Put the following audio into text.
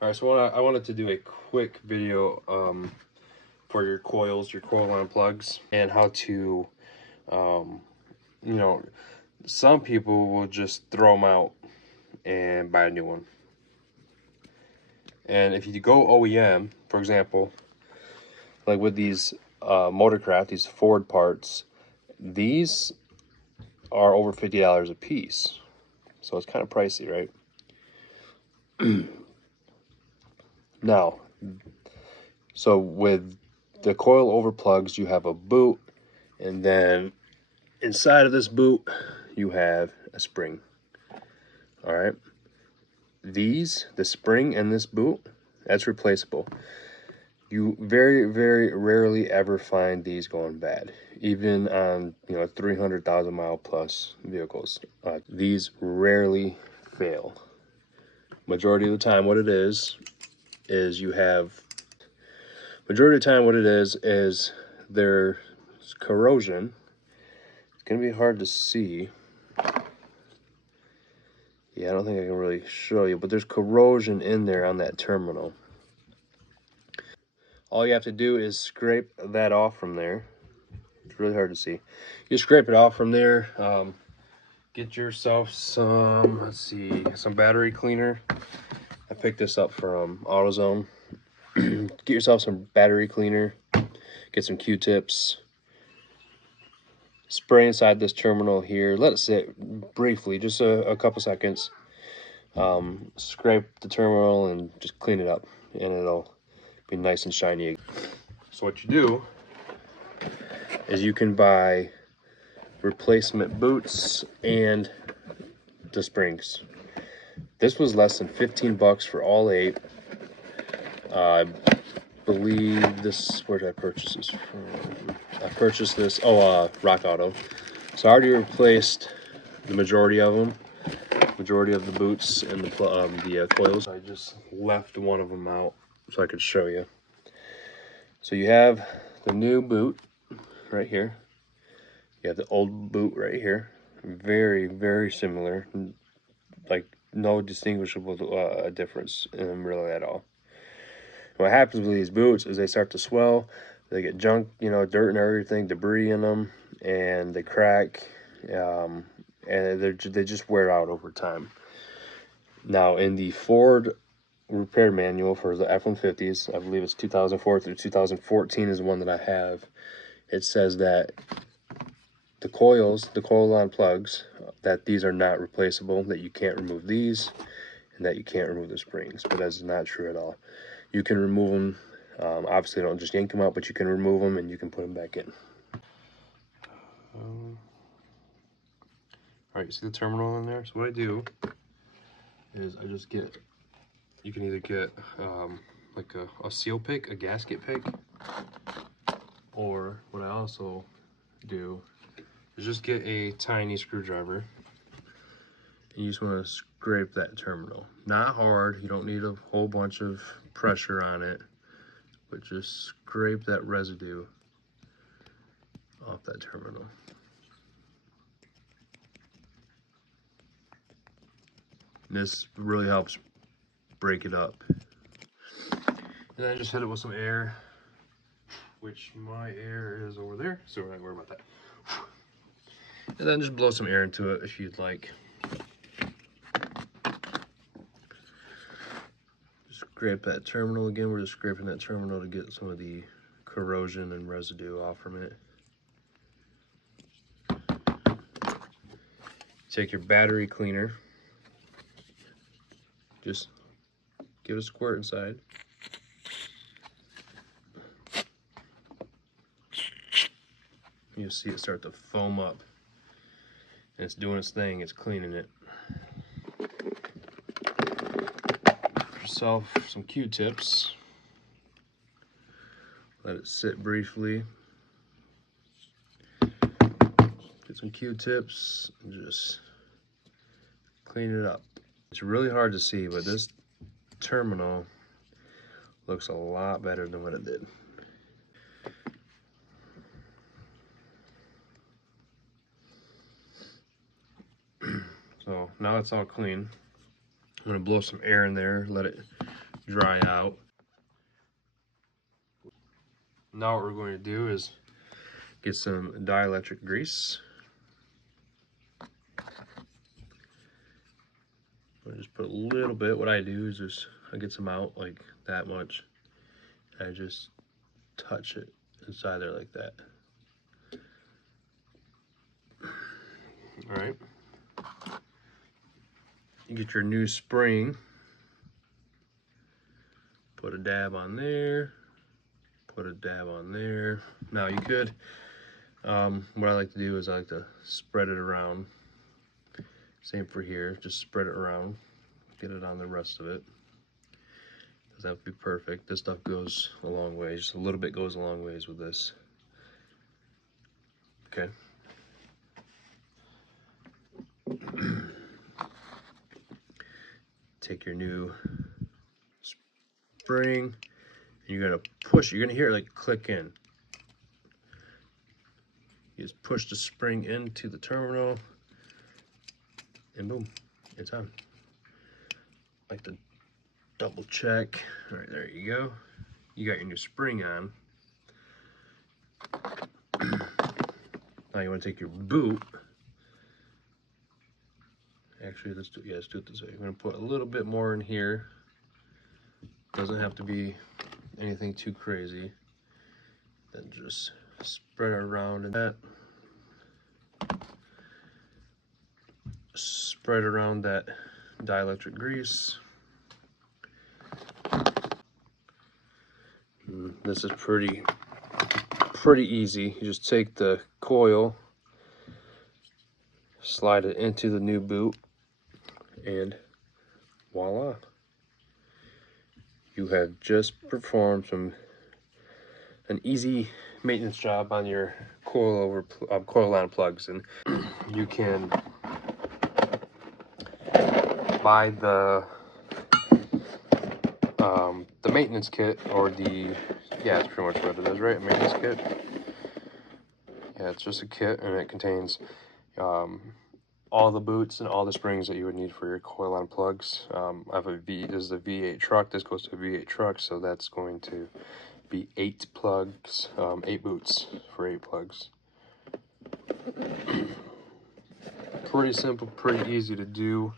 All right, so I wanted to do a quick video for your coils, your coil line plugs, and how to, you know, some people will just throw them out and buy a new one. And if you go OEM, for example, like with these Motorcraft, these Ford parts, these are over $50 a piece. So it's kind of pricey, right? Now, so with the coil over plugs, you have a boot, and then inside of this boot, you have a spring. All right. The spring and this boot, that's replaceable. You very, very rarely ever find these going bad, even on 300,000 mile plus vehicles. These rarely fail. Majority of the time, what it is you have. Majority of the time, what it is there's corrosion. It's gonna be hard to see. Yeah, I don't think I can really show you, but there's corrosion in there on that terminal. All you have to do is scrape that off from there. It's really hard to see. You scrape it off from there. Get yourself some, let's see, some battery cleaner. I picked this up from AutoZone. Get yourself some battery cleaner. Get some Q-tips. Spray inside this terminal here. Let it sit briefly, just a couple seconds. Scrape the terminal and just clean it up, and it'll be nice and shiny. So what you do is you can buy replacement boots and the springs. This was less than 15 bucks for all 8. I believe this, where did I purchase this from? I purchased this, Rock Auto. So I already replaced the majority of them, majority of the boots and the coils. I just left one of them out so I could show you. So you have the new boot right here. You have the old boot right here. Very, very similar. Like no distinguishable difference in them really at all. What happens with these boots is they start to swell. They get junk, dirt and everything, debris in them, and they crack, and they just wear out over time. Now, in the Ford repair manual for the F-150s, I believe it's 2004 through 2014 is the one that I have. It says that the coils, the coil line plugs, that these are not replaceable, that you can't remove these, and that you can't remove the springs. But that's not true at all. You can remove them. Obviously, don't just yank them out, but you can remove them and you can put them back in. All right, you see the terminal in there? So what I do is I just get, you can either get like a seal pick, a gasket pick, or what I also do is just get a tiny screwdriver. And you just want to scrape that terminal. Not hard, you don't need a whole bunch of pressure on it, but just scrape that residue off that terminal. And this really helps break it up. And then just hit it with some air, which my air is over there, so we're not worried about that. And then just blow some air into it if you'd like. Scrape that terminal again. We're just scraping that terminal to get some of the corrosion and residue off from it. Take your battery cleaner, just give it a squirt inside. You'll see it start to foam up. And it's doing its thing, it's cleaning it. Get yourself some Q-tips. Let it sit briefly. Get some Q-tips and just clean it up. It's really hard to see, but this terminal looks a lot better than what it did. So now it's all clean. I'm gonna blow some air in there, let it dry out. Now what we're going to do is get some dielectric grease. I just put a little bit. What I do is just I get some out like that much. I just touch it inside there like that. All right. You get your new spring. Put a dab on there. Put a dab on there. Now you could, what I like to do is I like to spread it around. Same for here, just spread it around. Get it on the rest of it. Doesn't have to be perfect. This stuff goes a long ways. Just a little bit goes a long ways with this. Okay. Take your new spring, and you're gonna push. You're gonna hear it like click in. You just push the spring into the terminal, and boom, it's on. Like to double check. All right, there you go. You got your new spring on. Now you want to take your boot. Actually, let's do it this way. I'm going to put a little bit more in here. Doesn't have to be anything too crazy. Then just spread it around in that. Spread around that dielectric grease. This is pretty easy. You just take the coil, slide it into the new boot, and voila. You have just performed an easy maintenance job on your coil line plugs, and you can buy the maintenance kit, or yeah, it's pretty much what it is, right? A maintenance kit. Yeah, it's just a kit, and it contains all the boots and all the springs that you would need for your coil line plugs. I have this is a V8 truck. This goes to a V8 truck, so that's going to be 8 plugs, 8 boots for 8 plugs. Pretty simple, pretty easy to do.